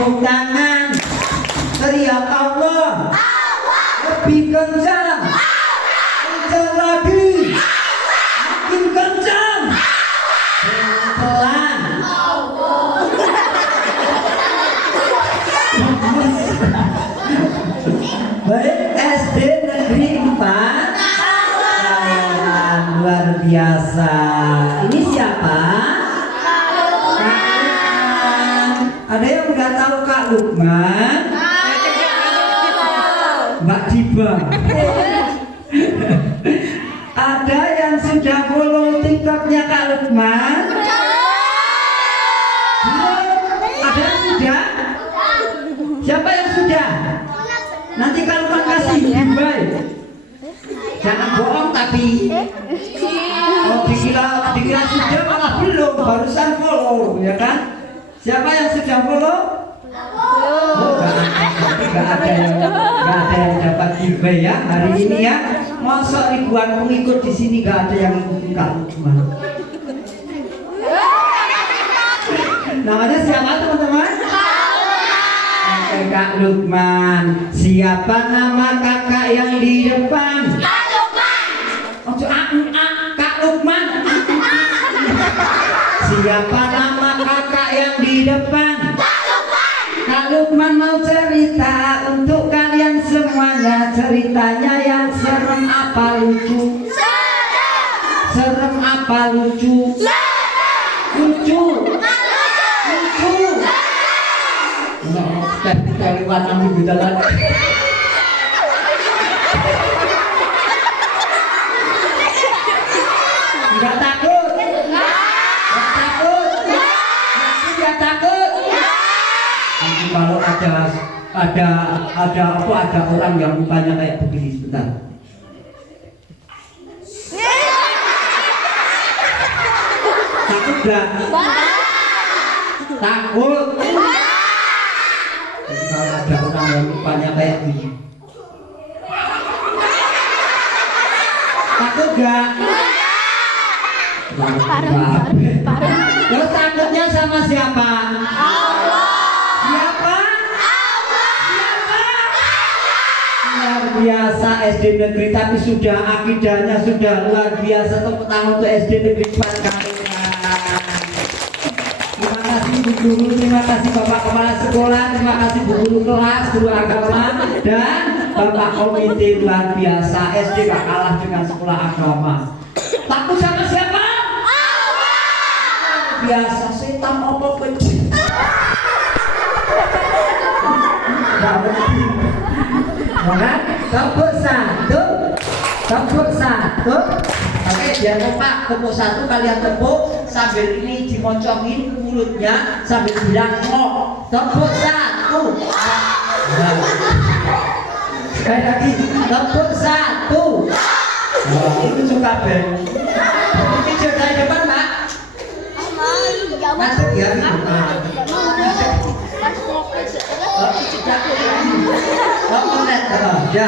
tepuk tangan, teriak Allah, lebih kencang, kencang lagi, makin kencang, pelan. Baik, SD Negeri 4 Sayangan luar biasa. Ini siapa? Ada yang nggak tahu Kak Lukman? Mbak Diba. Ada yang sudah follow TikToknya Kak Lukman? Ada yang sudah? Siapa yang sudah? Nanti Kak Lukman kasih invite. Jangan bohong tapi. Oh, dikira sudah malah belum, barusan follow, ya kan? Siapa yang sudah follow? Oh, nggak ada yang dapat giveaway ya hari ini ya. Masa ribuan pengikut di sini nggak ada yang ikutin Kak Lukman. Namanya siapa teman-teman? Kak Lukman. Siapa nama kakak yang di depan? Kak Lukman. Oh, Kak Lukman. Siapa nama kakak yang di depan? Kak Lukman. Kak Lukman mau cerita untuk kalian semuanya. Ceritanya yang serem apa lucu? Serem apa lucu? Lucu. Dari warna minggu jalan. Enggak takut? Enggak takut? Enggak takut? Nanti kalau ada orang yang mukanya kayak begini sebentar. Takut enggak? Takut? Kalau ada orang yang mukanya kayak gini, takut gak? Terus takutnya sama siapa? Allah. Siapa? Allah. Siapa? Luar biasa SD Negeri, tapi sudah akidahnya sudah luar biasa. Tepuk tangan untuk SD Negeri 4 kali. Terima kasih Bu Guru, terima kasih Bapak Kepala Sekolah, terima kasih Bu Guru kelas, Guru Agama, dan Bapak Komite luar biasa. SD gak kalah dengan sekolah agama. Takut sama siapa? Allah. Biasa setan apa pun. Mohon tepuk satu, tepuk satu. Oke, jangan lupa tepuk satu, kalian tepuk sambil ini dimoncongin mulutnya sambil bilang oh. Tepuk satu. Sekali lagi, tepuk satu. Oh, itu suka Ben. Ini dari depan Pak. Masuk ya. Ya.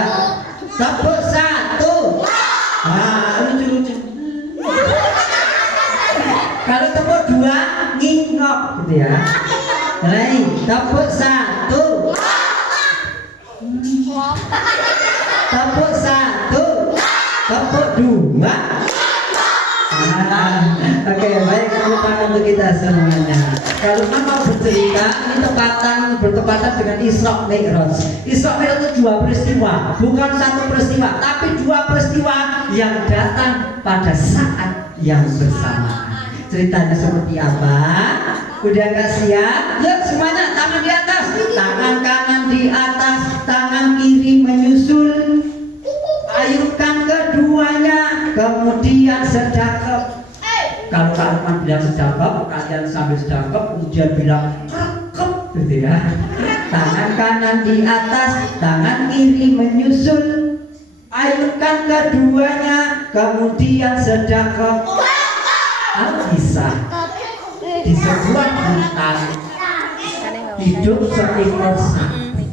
Tepuk satu. Lucu-lucu. Kalau tepuk dua, ngingok gitu ya. Baik, tepuk satu. Tepuk satu. Tepuk dua. Oke, baik, tepuk untuk kita semuanya. Kalau mau bercerita, ini bertepatan dengan Isra Mi'raj. Isra Mi'raj itu dua peristiwa, bukan satu peristiwa, tapi dua peristiwa yang datang pada saat yang bersamaan. Ceritanya seperti apa? Udah gak siap? Yuk semuanya tangan di atas, tangan kanan di atas, tangan kiri menyusul. Ayunkan keduanya, kemudian sedekap. Kalau kalian bilang sedekap, kalian sambil sedekap, kemudian bilang rekep, gitu ya. Tangan kanan di atas, tangan kiri menyusul. Ayunkan keduanya, kemudian sedekap. Bisa di sebuah hutan hidup seekor sapi.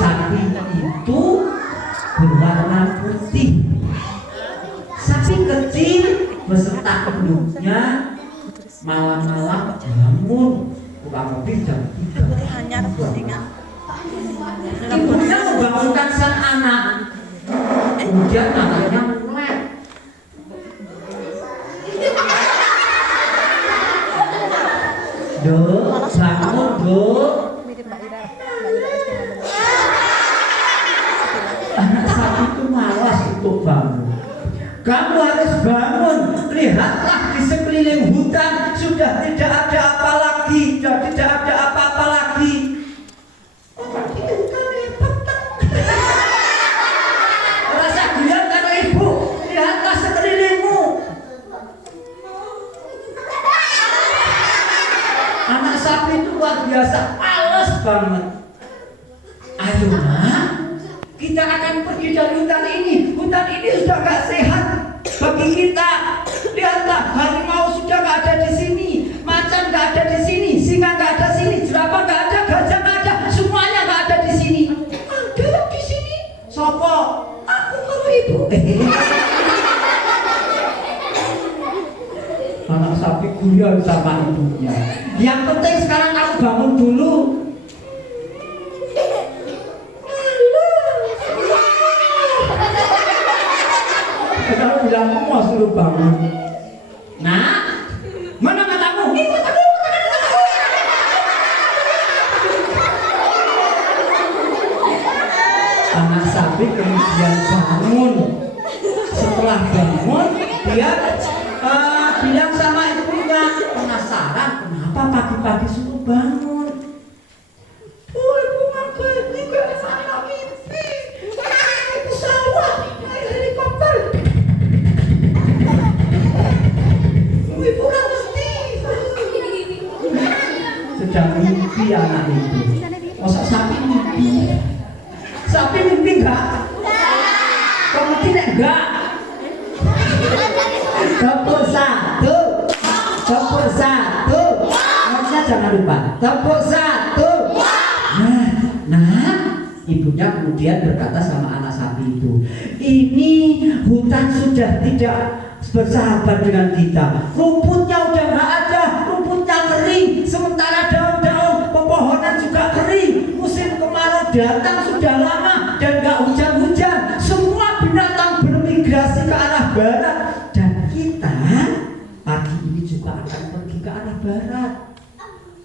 Sapi itu berwarna putih. Sapi kecil tak induknya malam-malam bangun buka mobil jam 3. Ibunya membangunkan sang anak, kemudian anaknya mulai Duk, bangun Duk. Anak sapi itu malas untuk bangun. Kamu harus bangun. Lihatlah di sekeliling hutan sudah tidak ada apa lagi, sudah tidak ada apa-apa lagi. Rasa giliran kata ibu, lihatlah sekelilingmu. Anak sapi itu luar biasa, males banget. Ayo nak, kita akan pergi dari hutan ini. Hutan ini sudah gak sehat bagi kita. Lihatlah, harimau sudah gak ada di sini, macan gak ada di sini, singa gak ada di sini, jerapah gak ada, gajah gak ada, semuanya gak ada di sini. Ada di sini. Sopo? Aku kalau ibu. Anak sapi guyon sama ibunya. Yang penting sekarang kamu bangun dulu. Kalau bilang mau suruh bangun. Nah, mana matamu? Ini matamu. Anak sapi kemudian bangun. Setelah bangun, dia bilang sama ibunya, penasaran kenapa pagi-pagi suruh bangun. Oh, ibu ngapain? Ini gak ada mimpi. Naik pesawat, naik helikopter. Ibu gak ngerti. Sedang mimpi anak itu. Masa sapi mimpi? Sapi mimpi enggak? Kamu tidak enggak? Tepuk satu. Tepuk satu. Maksudnya jangan lupa. Tepuk satu. Nah, ibunya kemudian berkata sama anak sapi itu, ini hutan sudah tidak bersahabat dengan kita. Rumputnya udah nggak ada, rumputnya kering. Sementara daun-daun pepohonan juga kering. Musim kemarau datang sudah lama dan nggak hujan-hujan. Semua binatang bermigrasi ke arah barat. Dan kita pagi ini juga akan pergi ke arah barat.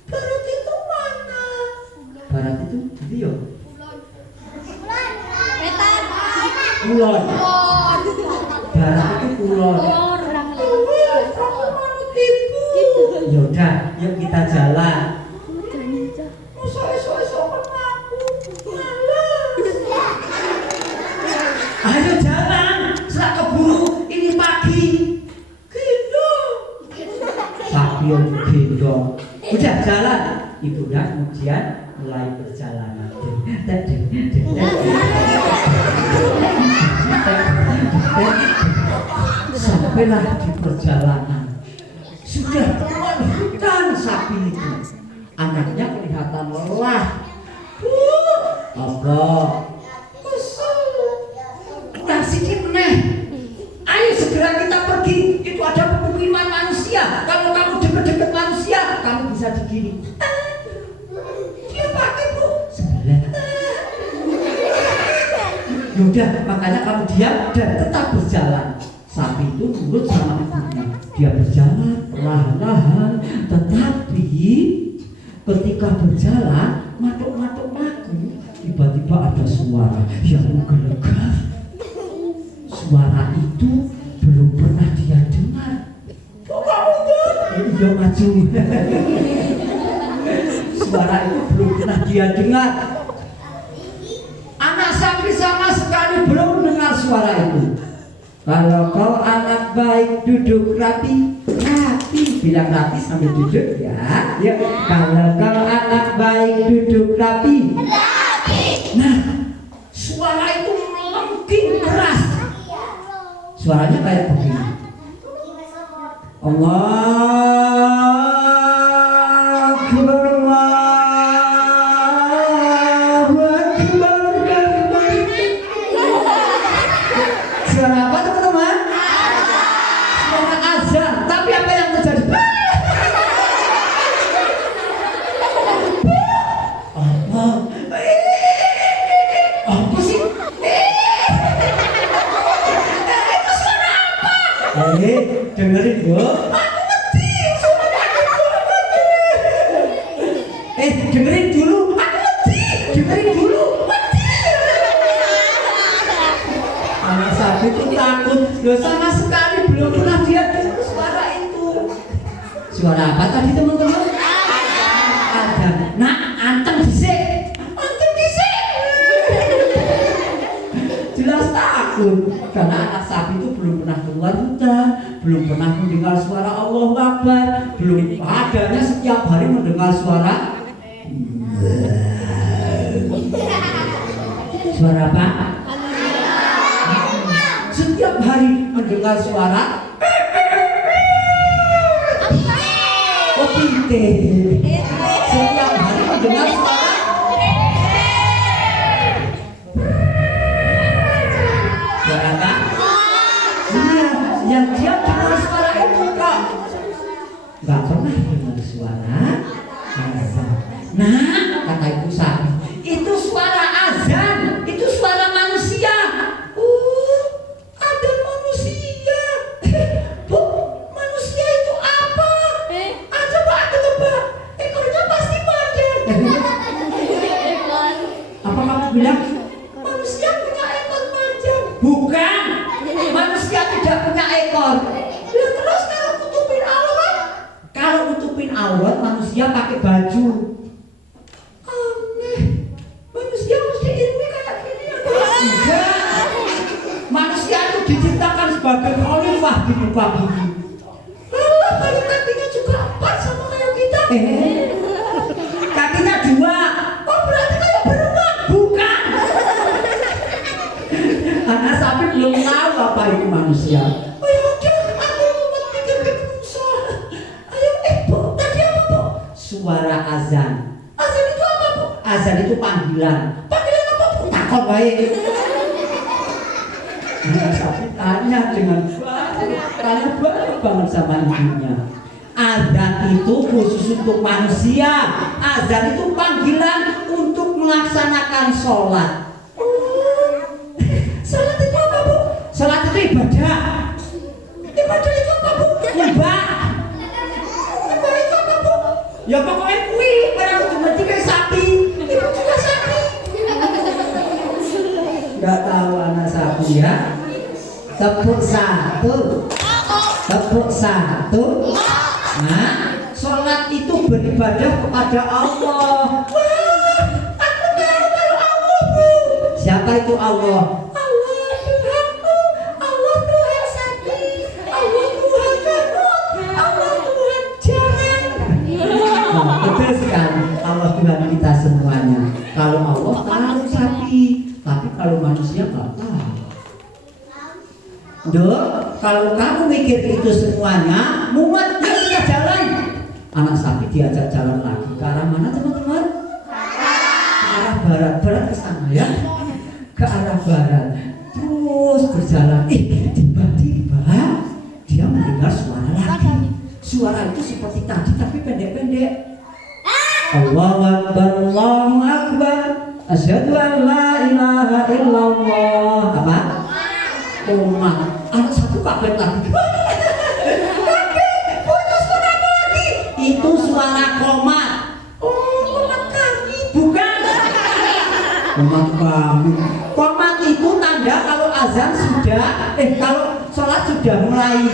Barat itu mana? Barat itu Rio. Kulon. Barat itu kulon. Kamu manut ibu. Yaudah, yuk kita jalan. Masa esok-esok aku malas. Ayo jalan, setelah keburu ini pagi. Gendong. Sapi yang gendong. Udah jalan. Ibunya kemudian mulai perjalanan. Sampailah di perjalanan. Sudah keluar hutan sapi itu. Anaknya kelihatan lelah. Apa? Kesel. Kurang sedikit meneh. Ayo segera kita pergi. Itu ada pemukiman manusia. Kalau kamu dekat-dekat manusia, kamu bisa digiring. Dia pakai bu. Sebelah. Yaudah, makanya kamu diam dan tetap berjalan. Sapi itu nurut sama ibunya. Dia berjalan perlahan-lahan, tetapi ketika berjalan, matuk-matuk lagu, tiba-tiba ada suara yang menggelegar. Suara itu belum pernah dia dengar. Dia maju. Suara itu belum pernah dia dengar. Anak sapi sama sekali belum dengar suara itu. Kalau kau anak baik duduk rapi, rapi, bilang rapi sambil duduk ya. Ya. Kalau kau anak baik duduk rapi, rapi. Nah, suara itu melengking keras. Suaranya kayak begini. Allah Akbar, Allahu Akbar. Suara apa teman-teman? Suara azan. Dengerin Bu. Dengerin dulu. Dengerin dulu. Anak sapi itu takut. Loh, sama sekali belum pernah dia dengar suara itu. Suara apa tadi teman-teman? Ada. Nah, anteng disik. Jelas takut karena anak sapi itu belum pernah keluar hutan, belum pernah mendengar suara Allahu Akbar, belum adanya setiap hari mendengar suara apa? Setiap hari mendengar suara otite. Setiap hari mendengar suara apa? Iya, yang dia dengar suara itu kok nggak pernah dengar suara azan. Nah, kata ibu sapi, itu suara azan, itu suara manusia. Ada manusia. Bu, manusia itu apa? Coba aku tebak, ekornya pasti panjang. Apa kamu bilang? Manusia punya ekor panjang. Bukan, manusia tidak punya ekor. Ya, terus kalau nutupin aurat? Kalau nutupin aurat manusia pakai baju. Aneh, manusia mesti ilmu kayak gini ya? Enggak, manusia itu diciptakan sebagai khalifah di muka bumi. Allah, baru kakinya juga 4 sama kayak kita. Kakinya 2. Oh, berarti kayak berenang? Bukan. Anak sapi belum tahu apa itu manusia. Ayo udah, aku mau pikir ke Musa. Ayo, Bu, tadi apa Bu? Suara azan. Azan itu apa Bu? Azan itu panggilan. Panggilan apa Bu? Takut baik. Anak sapi tanya dengan tanya banget sama ibunya. Azan itu khusus untuk manusia. Azan itu panggilan untuk melaksanakan sholat. Salat itu apa Bu? Salat itu ibadah. Ibadah itu apa Bu? Nyembah. Nyembah itu apa Bu? Ya pokoknya kui, barang cuma 3 sapi. Ibu juga sapi. Gak tahu anak sapi ya. Tepuk 1. Tepuk 1. Nah, salat itu beribadah kepada Allah. Wah, aku tahu kalau Allah Bu. Siapa itu Allah? Betul sekali, Allah Tuhan kita semuanya. Kalau Allah tahu sapi, tapi kalau manusia nggak tahu. Dok, kalau kamu mikir itu semuanya, mumet, yuk kita jalan. Anak sapi diajak jalan lagi. Ke arah mana teman-teman? Ke arah barat, barat ke sana ya. Ke arah barat, terus berjalan. Tiba-tiba dia mendengar suara lagi. Suara itu seperti tadi tapi pendek-pendek. Allahu Akbar, Allahu Akbar, asyhadu an la ilaha illallah. Apa? Komat. Anak satu kaget lagi. Kaget, putus suara apa lagi? Itu suara komat. Oh, komat kami. Bukan. Komat kami. Komat itu tanda kalau azan sudah, kalau sholat sudah mulai.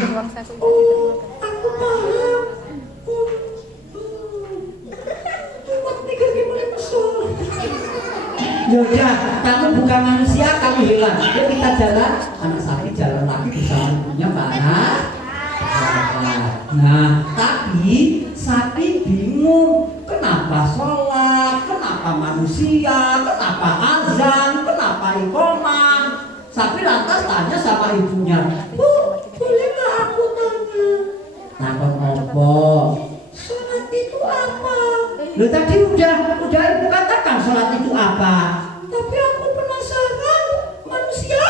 Oh, aku paham. Yaudah, kamu bukan manusia, kamu hilang. Yuk kita jalan. Anak sapi jalan lagi bersama ibunya mana? Nah, tapi sapi bingung. Kenapa sholat? Kenapa manusia? Kenapa azan? Kenapa iqomah? Sapi lantas tanya sama ibunya. Bu, boleh nggak aku tanya? Takut apa? Sholat itu apa? Loh tadi udah ibu katakan sholat itu apa? Tapi aku penasaran, manusia.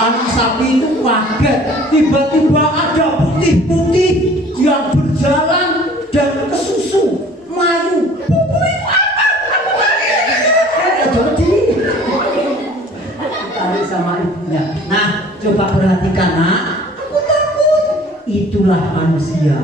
Anak sapi itu kaget. Tiba-tiba ada putih-putih yang berjalan dan kesusu, melayu. Buku itu apa? Aku lari. Jadi ditarik sama ibunya. Coba perhatikan nak. Aku takut. Itulah manusia.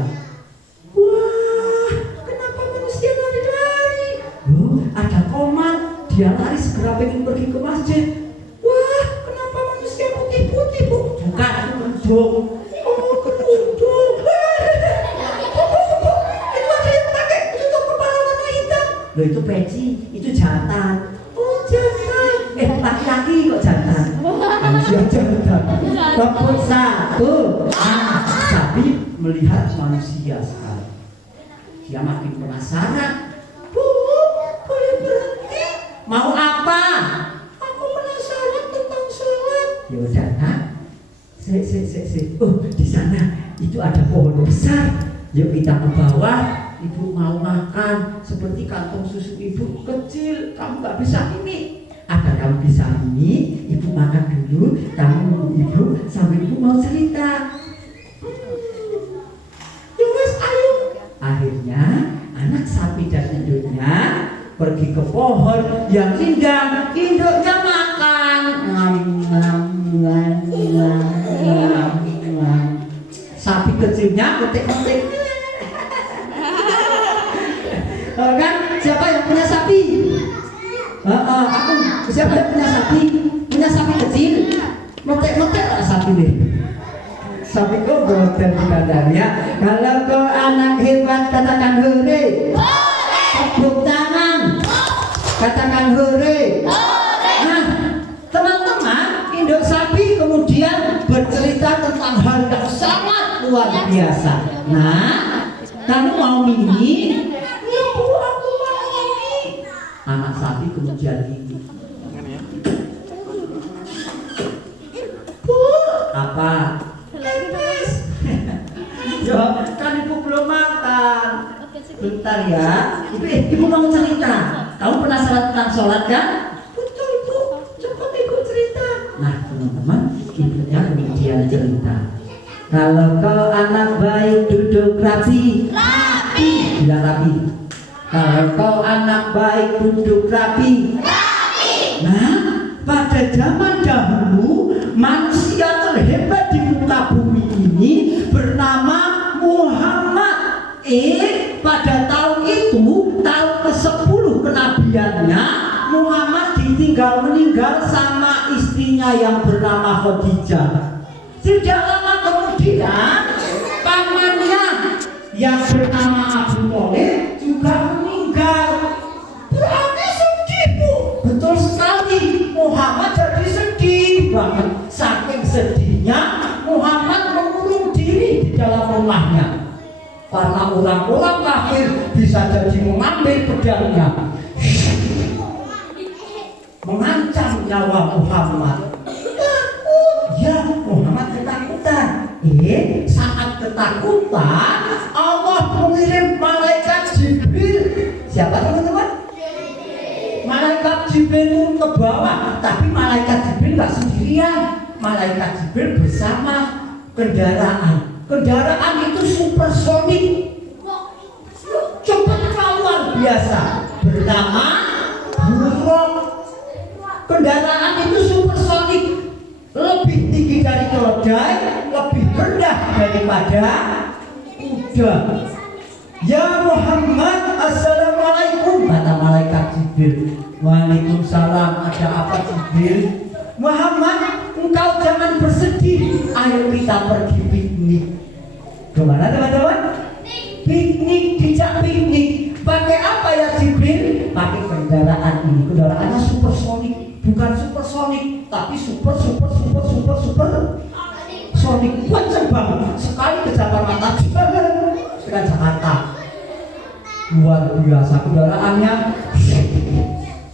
Wah, kenapa manusia lari-lari? Oh, ada komat. Dia lari segera pengen pergi ke masjid. Wah, kenapa manusia putih-putih bu? Bukan, kedung. Oh, kedung. Itu ada yang pakai tutup kepala warna hitam. Loh itu peci, itu jantan. Oh jantan. Laki-laki kok jantan. Manusia jantan. Kebut satu. Tapi melihat manusia sekali. Dia makin penasaran. Bu, boleh berhenti? Mau apa? Aku penasaran tentang sholat. Ya udah nak. Oh di sana itu ada pohon besar. Yuk kita ke bawah. Ibu mau makan. Seperti kantong susu ibu kecil. Kamu nggak bisa ini. Agar kamu bisa ini, ibu makan dulu. Kamu ibu sambil ibu mau cerita. Yowes ayo. Akhirnya anak sapi dan induknya pergi ke pohon yang indah. Induknya makan. Sapi kecilnya ketik-ketik. Kan siapa yang punya sapi? Aku. Siapa yang punya sapi? Punya sapi kecil. Metek-metek lah sapi deh. Sapi kau boten di kandangnya. Kalau kau anak hebat katakan hore. Tepuk tangan. Katakan hore. Nah, teman-teman, induk sapi kemudian bercerita tentang hal yang sangat luar biasa. Nah, kamu mau mini? Ya bu, aku mau mini. Anak sapi kemudian mini. Bu, apa? Pepes. Ya, kan ibu belum makan. Bentar ya. Ibu mau cerita. Kamu penasaran tentang sholat kan? Betul bu. Cepat ibu cerita. Nah teman-teman, ibunya kemudian cerita. Kalau kau anak baik duduk rapi. Rapi. Bilang rapi. Kalau kau anak baik duduk rapi. Rapi. Nah, pada zaman dahulu manusia terhebat di muka bumi ini bernama Muhammad. Pada tahun itu, tahun ke-10 kenabiannya, Muhammad ditinggal meninggal sama istrinya yang bernama Khadijah. Tidak lama kemudian, pamannya yang bernama Abu Thalib juga meninggal. Berarti sedih bu. Betul sekali, Muhammad jadi sedih banget. Saking sedihnya, Muhammad mengurung diri di dalam rumahnya. Karena orang-orang kafir bisa jadi mengambil pedangnya, mengancam nyawa Muhammad. Ya, Muhammad ketakutan. Saat ketakutan, Allah mengirim malaikat Jibril. Siapa teman-teman? Malaikat Jibril ke bawah, tapi malaikat Jibril nggak sendirian. Malaikat Jibril bersama kendaraan. Kendaraan itu supersonik, cepat luar biasa, bernama Buraq. Kendaraan itu supersonik, lebih tinggi dari keledai, lebih rendah daripada kuda. Ya Muhammad, assalamualaikum, kata malaikat Jibril. Waalaikumsalam, ada apa Jibril? Muhammad, engkau jangan bersedih, ayo kita pergi piknik. Kemana teman-teman? Piknik, dijak piknik. Pakai apa ya Jibril? Pakai kendaraan ini. Kendaraannya supersonik, bukan supersonik, tapi super sonik. Kenceng banget. Sekali kejapan mata, dengan Jakarta. Luar biasa kendaraannya.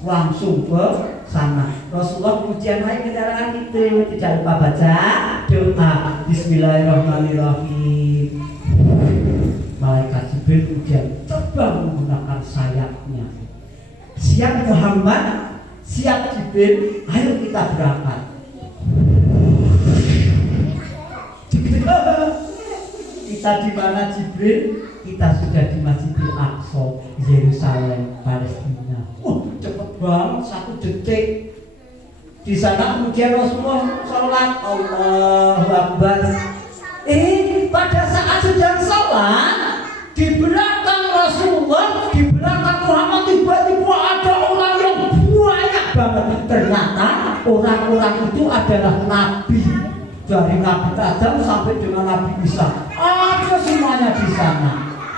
Langsung ke sana. Rasulullah kemudian naik kendaraan itu. Tidak lupa baca doa Bismillahirrahmanirrahim. Malaikat Jibril kemudian terbang menggunakan sayapnya. Siap Muhammad, siap Jibril, ayo kita berangkat. Kita di mana Jibril? Kita sudah di Masjidil Aqsa, Yerusalem, Palestina. Cepet banget, 1 detik. Di sana kemudian Rasulullah sholat, Allahu Akbar. Pada saat sedang sholat, di belakang Rasulullah, di belakang Muhammad, tiba-tiba ada orang yang banyak banget. Ternyata orang-orang itu adalah nabi, dari Nabi Adam sampai dengan Nabi Isa. Ada semuanya di sana.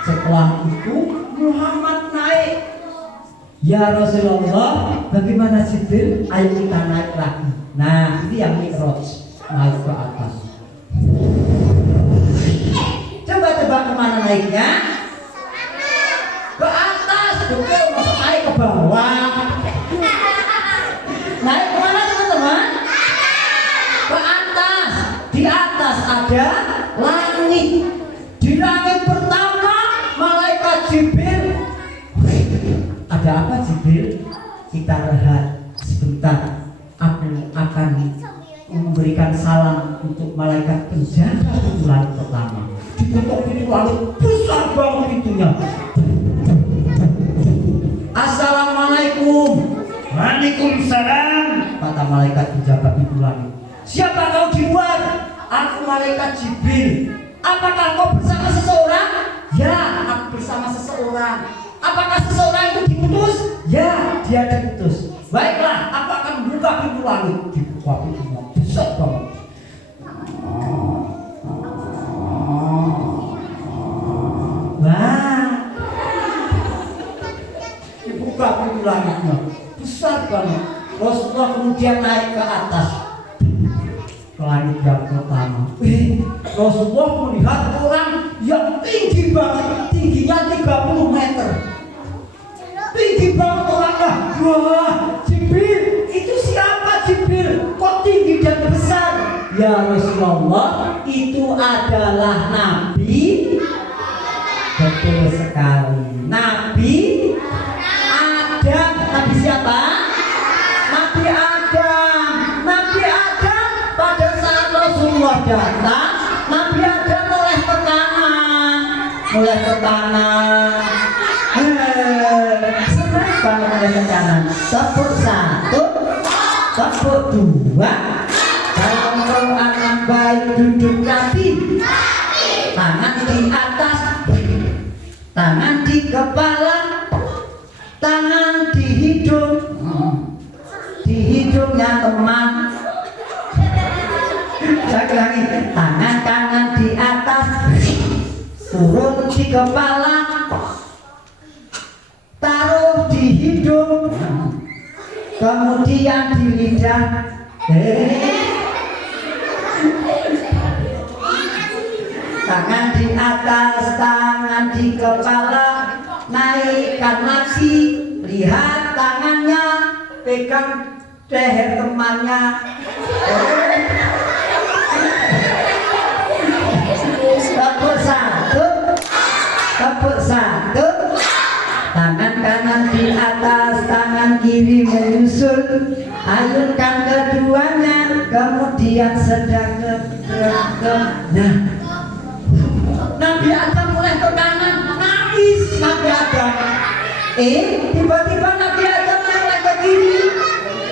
Setelah itu Muhammad naik. Ya Rasulullah, bagaimana Jibril? Ayo kita naik lagi. Nah, ini yang Mi'raj, naik ke atas. Coba kemana naiknya? Ke atas, betul. Masuk naik ke bawah. Naik kemana teman-teman? Ke atas. Di atas ada langit. Di langit pertama malaikat Jibril. Ada apa Jibril? Kita rehat sebentar. Aku akan memberikan salam untuk malaikat penjaga pintu langit pertama. Ditutup pintu langit besar banget pintunya. Assalamualaikum. Waalaikumsalam. Kata malaikat penjaga pintu langit. Siapa kau di luar? Aku malaikat Jibril. Apakah kau bersama seseorang? Ya, aku bersama seseorang. Apakah seseorang itu diputus? Ya, dia diputus. Baiklah, aku akan membuka pintu langit. Dibuka pintunya besar banget. Wah, dibuka pintu langitnya besar banget. Rasulullah kemudian naik ke atas, ke langit yang pertama. Rasulullah melihat orang yang tinggi banget, tingginya 30 meter. Tinggi banget orangnya. Wah, Jibril, itu siapa Jibril? Kok tinggi dan besar? Ya Rasulullah, itu adalah Nabi. Betul sekali. Nabi Adam. Nabi siapa? Nabi Adam. Nabi Adam pada saat Rasulullah datang, Nabi Adam mulai ke kanan. Mulai ke kanan. Senang banget mulai ke kanan. Tepuk satu, tepuk dua. Kalau anak baik duduk rapi. Tangan di atas, tangan di kepala, tangan di hidungnya teman. Saya ulangi, tangan kanan di atas, turun di kepala, taruh di hidung, kemudian di lidah. Tangan di atas, tangan di kepala, naikkan lagi, lihat tangannya, pegang leher temannya. Tepuk satu, tepuk satu. Tangan kanan di atas, tangan kiri menyusul. Ayunkan keduanya, kemudian sedang ke. Nah, Nabi Adam mulai ke kanan, nangis Nabi Adam. Tiba-tiba Nabi Adam mulai ke kiri,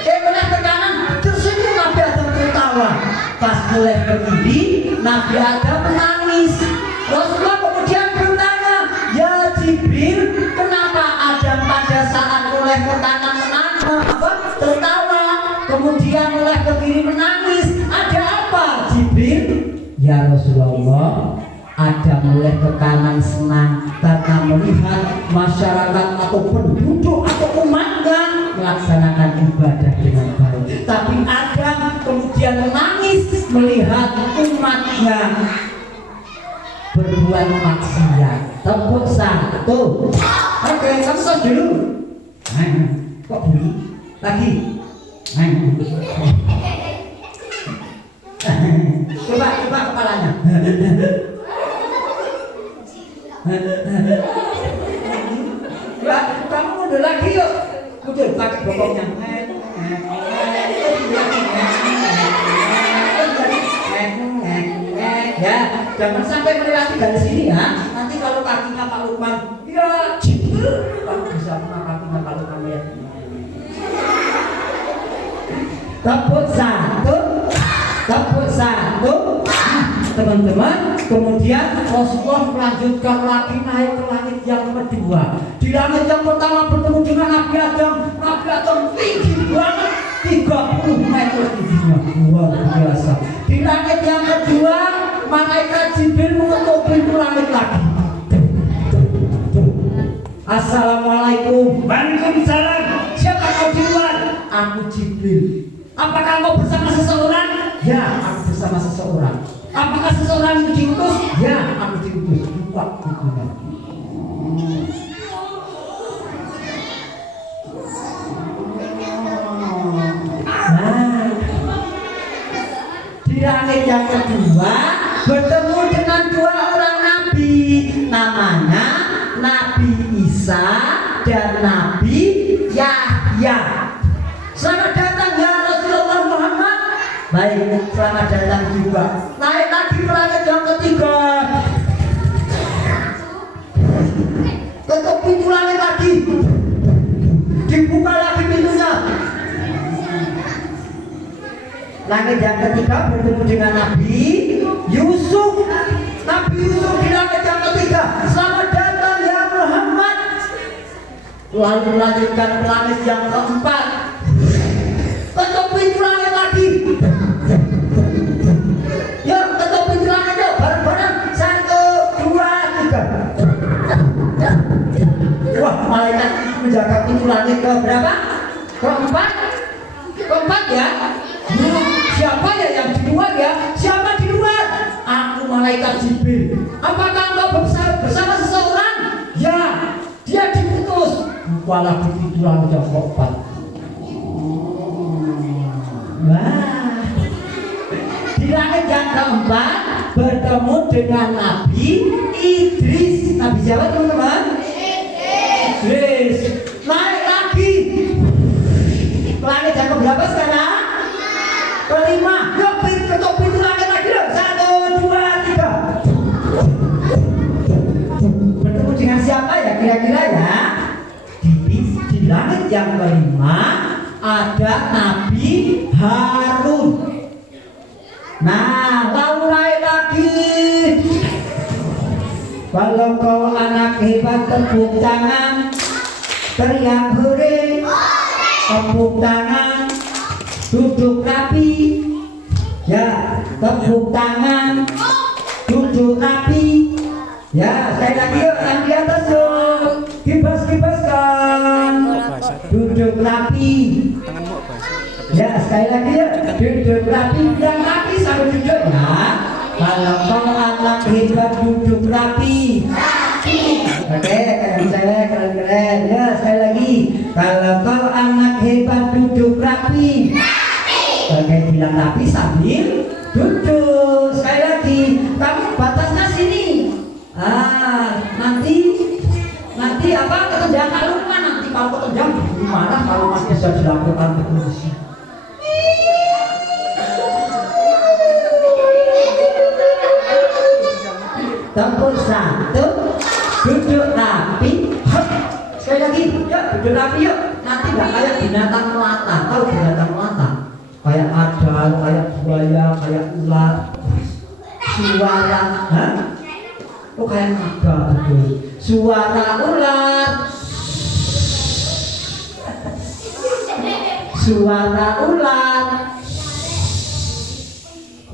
mulai ke kanan, tersenyum Nabi Adam tertawa. Pas mulai ke kiri, Nabi Adam menangis. Rasulullah kemudian bertanya, ya Jibril, kenapa Adam pada saat mulai ke kanan tertawa, kemudian mulai ke kiri menangis? Ada apa Jibril? Ya Rasulullah, ada mulai ke kanan senang karena melihat masyarakat atau penduduk atau umatnya melaksanakan ibadah dengan baik. Tapi Adam kemudian menangis melihat umatnya berbuat maksiat. Tepuk satu. Oke, kamu tos dulu. Kok bunyi? Lagi. Coba kepalanya. Ya, kamu mundur lagi yuk. Mundur pakai bokongnya. Ya, jangan sampai melewati garis ini ya. Nanti kalau kakinya Pak Lukman, ya kamu bisa kena kakinya Pak Lukman ya. tepuk satu, tepuk satu. Teman-teman, kemudian Rasulullah melanjutkan lagi naik ke langit yang kedua. Di langit yang pertama bertemu dengan Nabi Adam. Nabi Adam tinggi banget, 30 meter tingginya, luar biasa. Di langit yang kedua, malaikat Jibril mengetuk pintu langit lagi. Assalamualaikum. Waalaikumsalam. Siapa kau di luar? Aku Jibril. Apakah kau bersama seseorang? Ya, aku bersama seseorang. Apakah seseorang itu diutus? Ya, aku diutus. Buka pintunya. Nah, di langit yang kedua bertemu dengan dua orang nabi, namanya Nabi Isa dan Nabi Yahya. Selamat datang ya Rasulullah Muhammad. Baik, selamat datang juga. Naik lagi ke langit yang ketiga. Tutup pintu langit lagi. Dibuka lagi pintunya. Langit yang ketiga bertemu dengan Nabi Yusuf. Nabi Yusuf di langit yang ketiga. Selamat datang ya Muhammad. Lalu melanjutkan ke langit yang keempat. Tutup pintu langit lagi. Yuk, tutup pintu langit yuk, bareng-bareng. 1, 2, 3. Wah, malaikat menjaga pintu langit ke berapa? Keempat? Keempat ya? Siapa ya yang di luar ya? Siapa di luar? Aku malaikat Jibril. Apakah engkau bersama seseorang? Ya, dia diputus. Buka lagi pintu langit yang keempat. Wah, di langit yang keempat bertemu dengan Nabi Idris. Nabi siapa teman-teman? Idris. Naik lagi. Langit yang keberapa sekarang? Kelima. Yuk, ketuk pintu langit lagi loh. 1, 2, 3. Bertemu dengan siapa ya kira-kira ya? Di langit yang kelima ada Nabi Harun. Nah, lalu naik lagi. Kalau kau anak hebat, tepuk tangan, teriak hore, tepuk tangan, duduk rapi. Ya, tepuk tangan, duduk rapi. Ya, sekali lagi yuk, yang di atas yuk. Kibas-kibaskan. Duduk rapi. Ya, sekali lagi ya. Duduk rapi, bilang rapi sampai duduk ya. Kalau kau anak hebat, duduk rapi. Oke, keren-keren. Ya, sekali lagi. Kalau kau anak hebat, duduk rapi. Oke, bilang rapi sambil duduk. Sekali lagi. Kamu batasnya sini. Nanti apa ketenjangan kalau kan nanti kalau ketenjang gimana kalau masih bisa dilakukan posisi. Tepuk satu, duduk rapi. Sekali lagi, yuk duduk rapi yuk. Nanti nggak kayak binatang melata. Tahu binatang melata? Kayak adal, kayak buaya, kayak ular. Suara, oh kayak naga betul. Suara ular. Suara ular.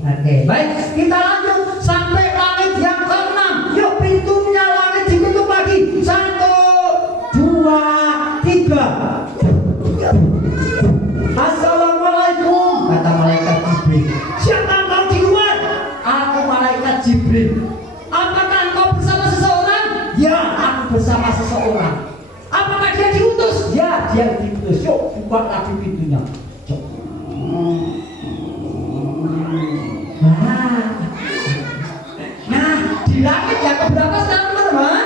Oke, baik, kita lanjut sampai langit yang ke-6. Yuk, pintunya langit ditutup lagi. 1, 2, 3. Assalamualaikum, kata malaikat Jibril. Siapa engkau di luar? Aku malaikat Jibril. Apakah engkau bersama seseorang? Ya, aku bersama seseorang. Apakah dia diutus? Ya, dia diutus. Yuk, buka lagi pintunya. Nah, di langit yang keberapa sekarang teman-teman?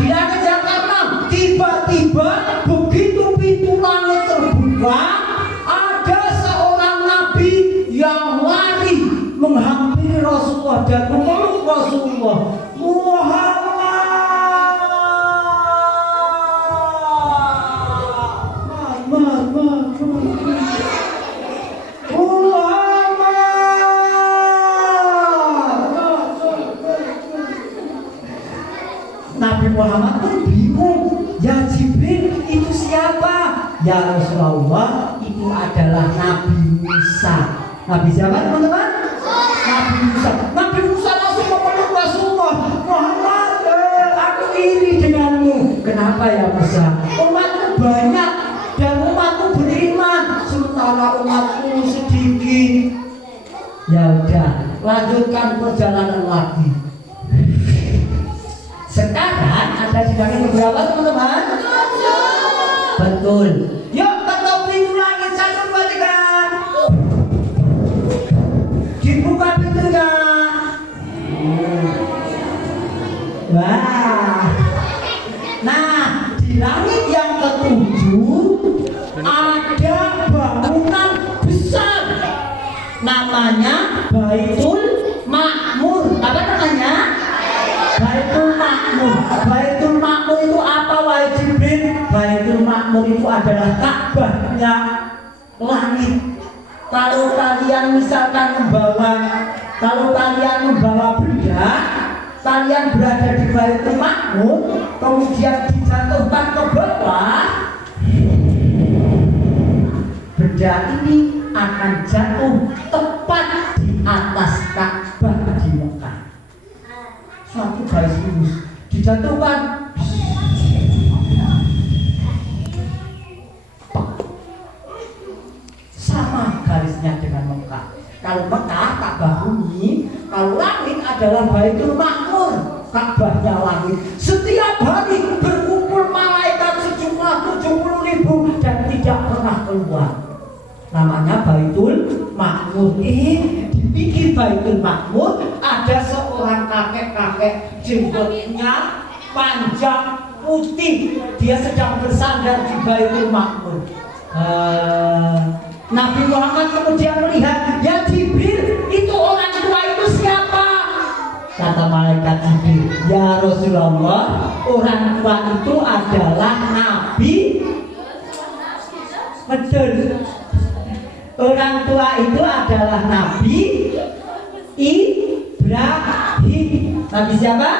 Di langit yang ke-6. Tiba-tiba begitu pintu langit terbuka, ada seorang nabi yang lari menghampiri Rasulullah dan memeluk Rasulullah. Muhammad. adalah Nabi Musa. Nabi siapa teman-teman? Nabi Musa. Nabi Musa langsung memeluk Rasulullah. Muhammad, aku iri denganmu. Kenapa ya Musa? Umatmu banyak dan umatmu beriman, sementara umatku sedikit. Ya udah, lanjutkan perjalanan lagi. Sekarang ada di langit berapa teman-teman? Betul. Yuk ketuk pintu langit 1, 2, 3. Dibuka pintunya. Wah. Nah, di langit yang ke-7 ada bangunan besar. Namanya Baitul Makmur. Apa namanya? Baitul Makmur. Baitul Makmur itu apa wahai Jibril? Baitul Makmur itu adalah Ka'bahnya langit. Kalau kalian misalkan membawa benda, kalian berada di Baitul Makmur, kemudian dijatuhkan ke bawah, benda ini akan jatuh tepat di atas Ka'bah di Mekah. Suatu garis lurus dijatuhkan, sama garisnya dengan Mekah. Kalau Mekah Ka'bah bumi, kalau langit adalah Baitul Makmur, Ka'bahnya langit. Setiap hari berkumpul malaikat sejumlah 70.000 dan tidak pernah keluar. Namanya Baitul Makmur. Dibikin Baitul Makmur, ada seorang kakek-kakek jenggotnya panjang putih, dia sedang bersandar di Baitul Makmur. Nabi Muhammad kemudian melihat, ya Jibril, itu orang tua itu siapa? Kata malaikat Jibril, ya Rasulullah, orang tua itu adalah Nabi. Betul. Orang tua itu adalah Nabi Ibrahim. Nabi siapa?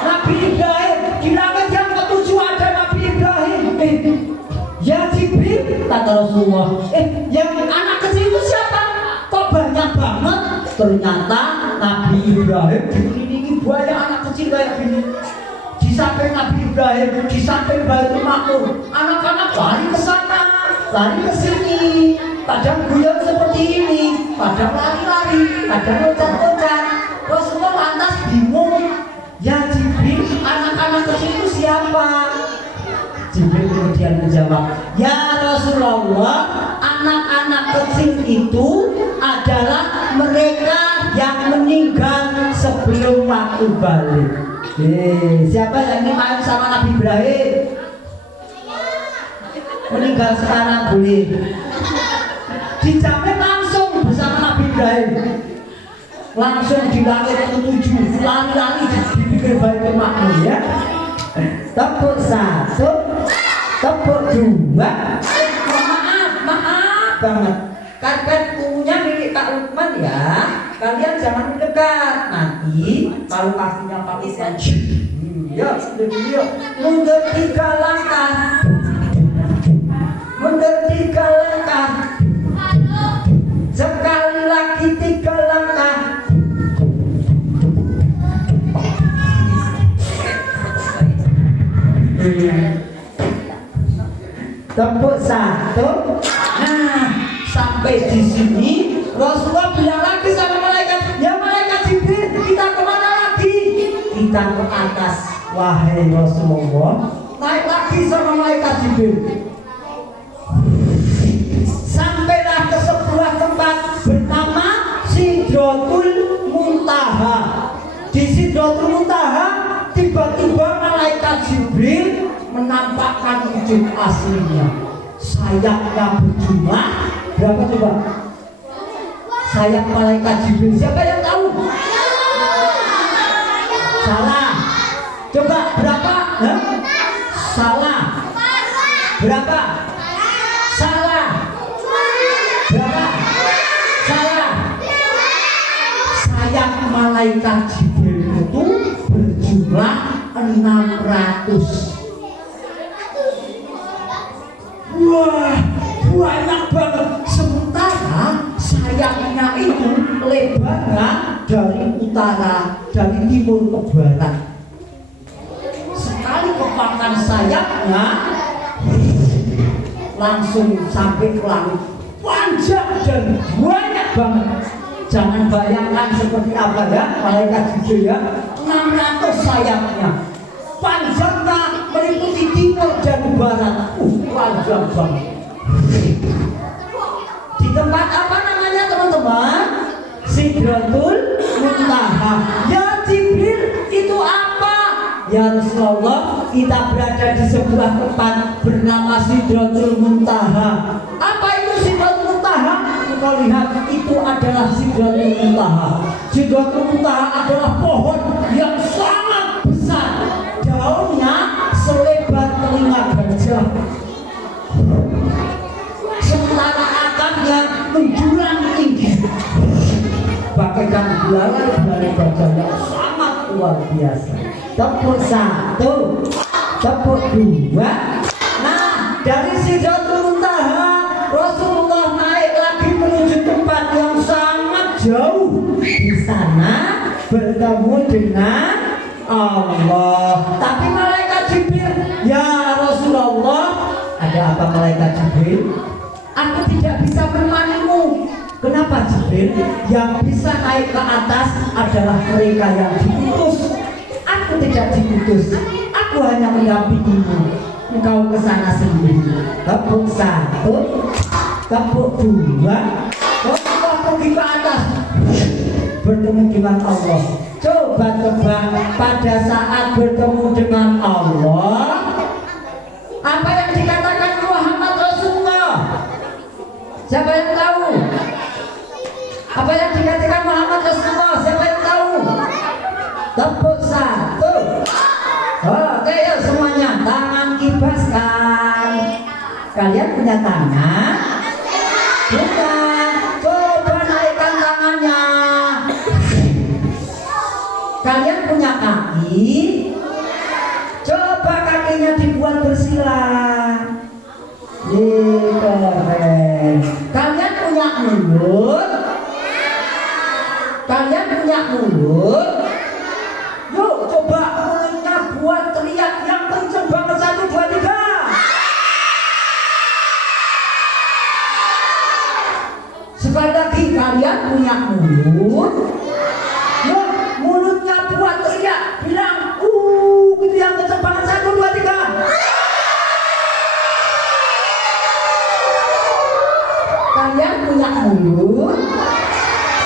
Nabi Ibrahim. Di langit yang ke-7 ada Nabi Ibrahim. Ya Jibril, kata Rasulullah, yang anak kecil itu siapa? Kok banyak banget? Ternyata Nabi Ibrahim dikelilingi banyak anak kecil kayak gini. Di samping Nabi Ibrahim, di samping Baitul Makmur, anak-anak lari ke sana, lari ke sini, kadang guyon seperti ini, kadang lari-lari, kadang loncat-loncat. Rasulullah lantas bingung, ya Jibril, anak-anak kecil itu siapa? Jibril kemudian menjawab, ya Rasulullah, anak-anak kecil itu adalah mereka yang meninggal sebelum waktu balik. Siapa yang ingin main sama Nabi Ibrahim? Meninggal sekarang boleh. Dijamin langsung bersama Nabi Ibrahim. Langsung di langit ke-7, lari-lari dibikin Baitul Makmur ya. Tepuk 1, tepuk 2. Maaf banget. Karpet punya milik Kak Lukman ya. Kalian jangan mendekat. Nanti kalau kakinya Pak Lukman, yuk, mundur 3 langkah. Mundur 3 langkah. Sekali lagi 3 langkah. Tepuk 1. Nah, sampai di sini Rasulullah bilang lagi sama malaikat, ya malaikat Jibril, kita kemana lagi? Kita ke atas, wahai Rasulullah. Naik lagi sama malaikat Jibril. Sampailah ke sebuah tempat bernama Sidratul Muntaha. Di Sidratul Muntaha tiba-tiba malaikat Jibril menampakkan wujud aslinya. Sayapnya berjumlah berapa coba? Sayap malaikat Jibril, siapa yang tahu? Salah. Coba berapa? Salah. Berapa? Salah. Berapa? Salah. Sayap malaikat Jibril itu berjumlah 600. Wah, banyak banget. utara, dari timur ke barat. Sekali kepakan sayapnya langsung sampai ke langit, panjang dan banyak banget. Jangan bayangkan seperti apa ya malaikat Jibril ya, 600 sayapnya, panjangnya meliputi timur dan barat. Panjang banget. Di tempat apa namanya teman-teman? Sidratul Muntaha. Ya Jibril, itu apa? Ya Rasulullah, kita berada di sebuah tempat bernama Sidratul Muntaha. Apa itu Sidratul Muntaha? Kita lihat, itu adalah Sidratul Muntaha. Sidratul Muntaha adalah pohon yang sangat besar, daunnya selebar telinga gajah, sementara akarnya menjulang tinggi bagaikan belalai gajah yang sangat luar biasa. Tepuk satu, tepuk dua. Nah, dari Sidratul Muntaha Rasulullah naik lagi menuju tempat yang sangat jauh. Di sana bertemu dengan Allah. Tapi malaikat Jibril, ya Rasulullah, ada apa malaikat Jibril? Aku tidak bisa menemanimu. Kenapa Jibril? Yang bisa naik ke atas adalah mereka yang diutus. Aku tidak diutus. Aku hanya mendampingimu. Engkau ke sana sendiri. Tepuk satu, tepuk dua. Rasulullah pergi ke atas, bertemu dengan Allah. Coba tebak, pada saat bertemu dengan Allah, apa yang dikatakan Muhammad Rasulullah? Siapa yang tahu? Apa yang dikatakan Muhammad Rasulullah? Siapa yang tahu? Tepuk satu. Oke ya semuanya, tangan kibaskan. Kalian punya tangan? Bukan. Coba naikkan tangannya. Kalian punya kaki? Coba kakinya dibuat bersila. Keren. Kalian punya mulut? Kalian punya mulut? Yuk coba mulutnya buat teriak yang kenceng banget. 1, 2, 3. Sekali lagi, kalian punya mulut? Yuk mulutnya buat teriak, bilang gitu yang kenceng banget. 1, 2, 3. Kalian punya mulut?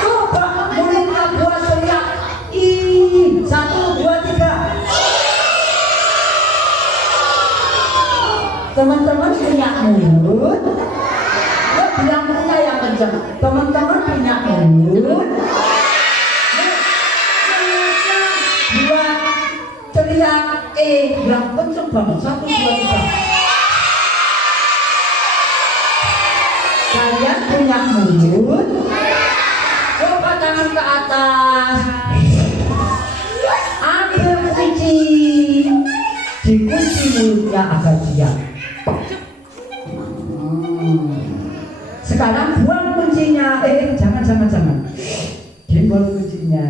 Coba mulutnya buat teriak, 1, 2, 3. Teman-teman punya mulut? Yuk bilang punya yang kenceng. Teman-teman punya mulut? Buat teriak bilang kenceng banget. 1, 2, 3. Kalian punya mulut? Coba tangan ke atas. Ambil kunci. Dikunci mulutnya agak diam. Sekarang buang kuncinya. Jangan. Dibuang kuncinya.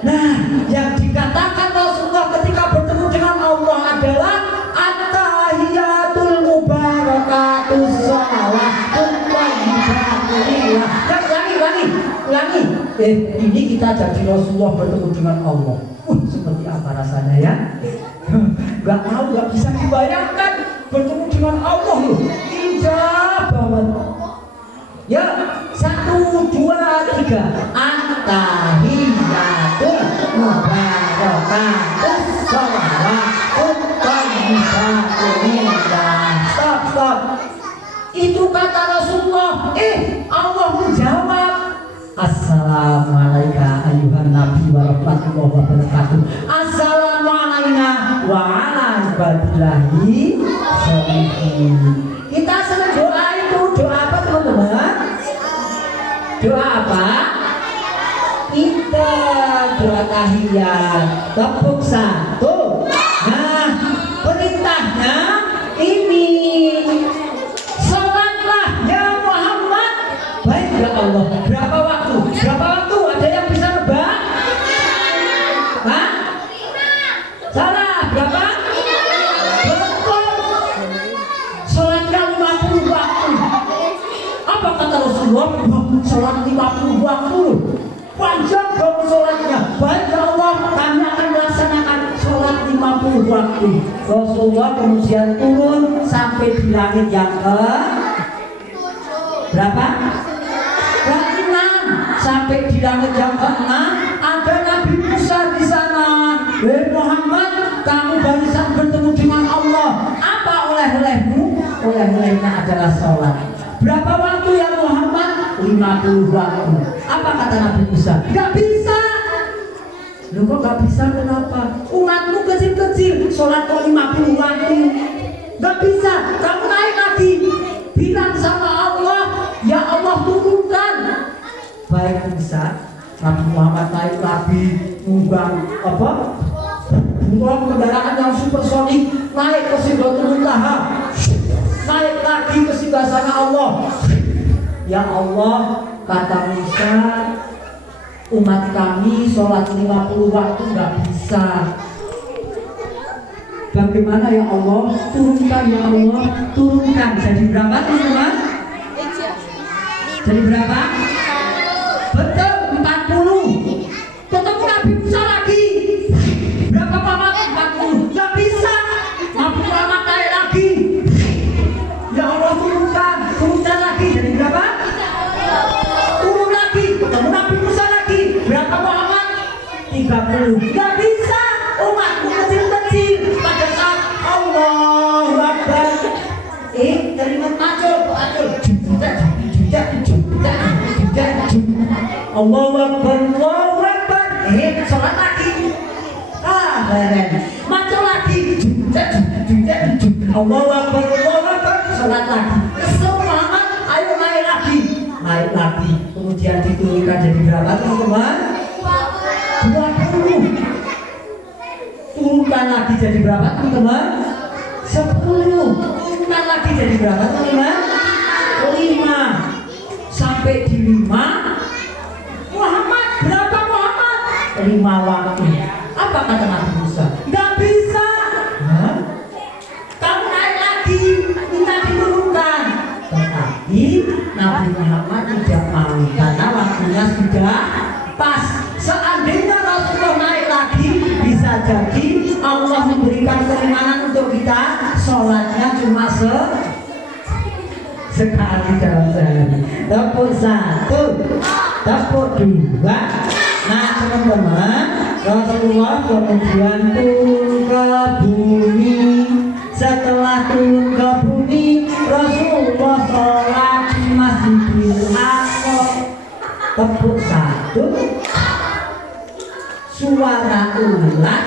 Nah, yang dikatakan Rasulullah ketika bertemu dengan Allah adalah at-tahiyatul mubarakatus shalawatut thayyibatulillah. Ulangi. Ini kita jadi Rasulullah bertemu dengan Allah. Seperti apa rasanya ya? Gak bisa dibayangkan bertemu dengan Allah loh. Indah banget. Ya, 1, 2, 3. At-tahiyatul mubarakatus shalawatut thayyibatulillah. Stop. Itu kata Rasulullah. Allah menjawab, Assalamualaikum ayuhan nabi warahmatullahi wabarakatuh. Assalamualaikum wa ala ibadillahi sholihin. Kita sering doa itu. Doa apa teman-teman? Doa apa? Kita doa tahiyat. Tepuk satu. Nah, perintahnya ini. Salatlah ya Muhammad. Baik ya Allah. Berapa waktu? Apa kata Rasulullah? Sholat 50 waktu. Panjang dong sholatnya. Baik ya Allah, kami akan melaksanakan sholat 50 waktu. Rasulullah kemudian turun sampai di langit yang ke berapa? Ke-6. Sampai di langit yang ke-6 ada Nabi Musa di sana. Muhammad, kamu barusan bertemu dengan Allah. Apa oleh-olehmu? Oleh-olehnya adalah sholat. Berapa waktu ya Muhammad? 50 waktu. Apa kata Nabi Musa? Gak bisa. Loh kok gak bisa? Kenapa? Umatmu kecil-kecil, sholat kok 50 waktu. Gak bisa. Kamu naik lagi. Bilang sama Allah, ya Allah turunkan. Baik Musa. Nabi Muhammad naik lagi, ngubang apa? Buang kendaraan yang supersonik, naik ke Sidratul Muntaha, naik lagi ke singgasana Allah. Ya Allah, kata Musa, umat kami sholat 50 waktu nggak bisa. Bagaimana ya Allah? Turunkan ya Allah, turunkan. Jadi berapa teman-teman? Jadi berapa? Betul, 40. Ketemu Nabi Musa lagi. Berapa lama? 40. Gak bisa. Nabi Muhammad naik lagi. Ya Allah turunkan, turunkan lagi. Jadi berapa? Turun lagi. Ketemu Nabi Musa lagi. Berapa Muhammad? 30. Gak bisa. Umatku kecil-kecil. Pada saat Allahu Akbar. Terima macul. Allahu Akbar, Allahu Akbar. Sholat lagi. Beren. Macul lagi. Allahu Akbar, Allahu Akbar. Sholat lagi. Semangat, ayo naik lagi. Naik lagi. Kemudian diturunkan jadi berapa teman-teman? 20. Turunkan lagi jadi berapa teman-teman? 10. Turunkan lagi jadi berapa teman-teman? 5. Sampai di 5. Muhammad, berapa Muhammad? 5 waktu. Apa kata Nabi Musa? Gak bisa. Hah? Kamu naik lagi, minta diturunkan. Tetapi Nabi Muhammad tidak mau karena waktunya sudah pas. Seandainya Rasulullah naik lagi, bisa jadi Allah memberikan keringanan untuk kita. Sholatnya cuma sekali dalam sehari. Tepuk 1, tepuk 2. Nah teman-teman, Rasulullah kemudian turun ke bumi. Setelah turun ke bumi, Rasulullah sholat di Masjidil Aqsa. Tepuk 1. Suara ulat.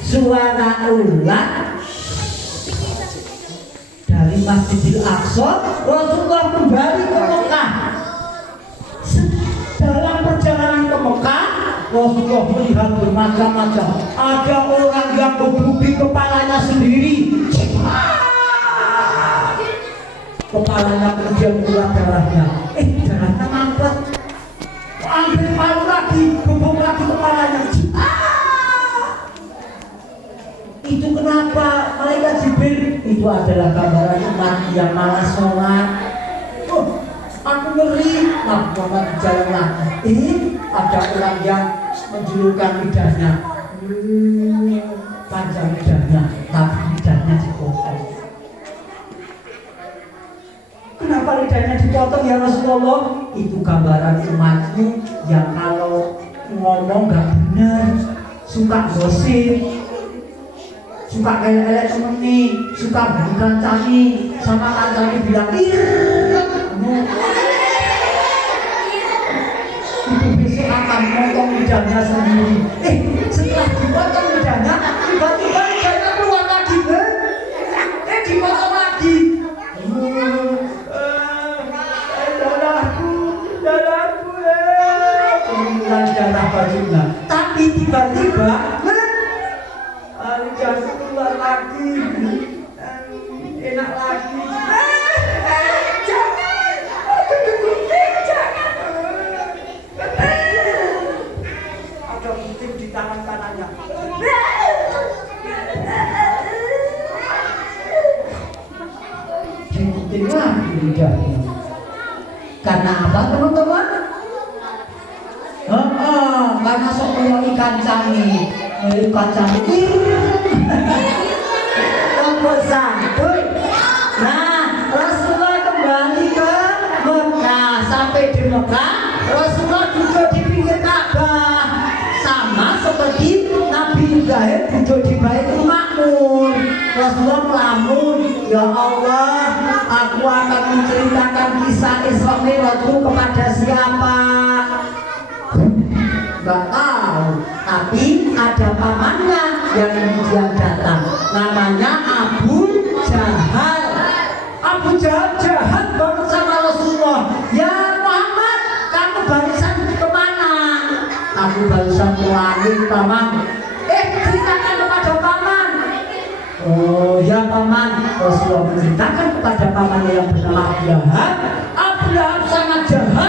Suara ulat dari Masjidil Aqsa. Rasulullah kembali ke Mekah. Dalam perjalanan ke Mekah, Rasulullah melihat bermacam-macam. Ada orang yang berbubi kepalanya sendiri. Kepalanya kemudian keluar darahnya. Darahnya mampet. Ambil palu lagi, gebuk lagi kepalanya. Itu kenapa? Malaikat Jibril, itu adalah gambaran umat yang malas sholat. Aku ngeri. Nah, Muhammad jalan lagi. Ada orang yang menjulurkan lidahnya. Panjang lidahnya, tapi lidahnya dipotong. Kenapa lidahnya dipotong ya Rasulullah? Itu gambaran umatmu yang kalau ngomong gak benar, suka gosip, suka elek-elek temen nih, suka kancani, sama kancani bilang itu besok akan motong lidahnya sendiri. Setelah dipotong lidahnya, tiba-tiba lidahnya keluar lagi. Dipotong lagi. Kemudian darah bajunya. Tapi tiba-tiba lidahnya keluar lagi. Enak lagi. Ada gunting di tangan kanannya. diikutin lagi lidahnya. Karena apa teman-teman? Karena sok kaya ikan cani. Ikan cani Kok santuy. Nah, Rasulullah kembali ke Mekah. Sampai di Mekah, Rasulullah duduk di pinggir Ka'bah, sama seperti Nabi Ibrahim duduk di Baitul Ma'mur. Rasulullah melamun, ya Allah, aku akan menceritakan kisah Isra Mi'rajku kepada siapa? Gak tahu, tapi ada pamannya yang kemudian datang, namanya Abu Jahal. Abu Jahal jahat banget sama Rasulullah. Ya Muhammad, kamu barisan kemana? Aku barisan ke langit, paman. Ceritakan kepada paman. Oh ya paman. Rasulullah menceritakan kepada paman yang bernama Abu Jahal. Abu Jahal sangat jahat.